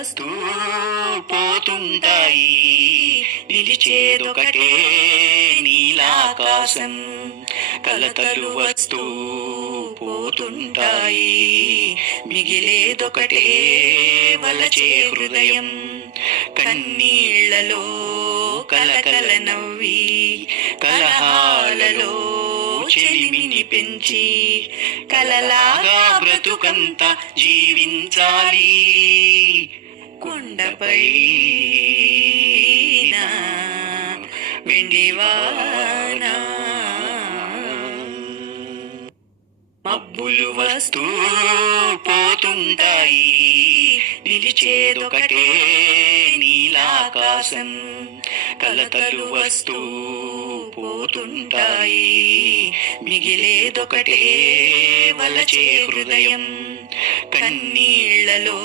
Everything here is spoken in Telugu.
వస్తూ పోతుంటాయి, నిలిచేదొకటే నీలాకాశం. కలతలు వస్తూ పోతుంటాయి, మిగిలేదొకటే వలచే హృదయం. కన్నీళ్లలో కలకల నవ్వి, కలహాలలో చెలిమిని పెంచి, కలలాగా బ్రతుకంత జీవించాలి. కొండపై వెండివాన మబ్బులు వస్తూ పోతుంటాయి, నిలిచేదొకటే నీలాకాశం. కలతలు వస్తూ పోతుంటాయి, మిగిలేదొకటే వలచే హృదయం. కన్నీళ్లలో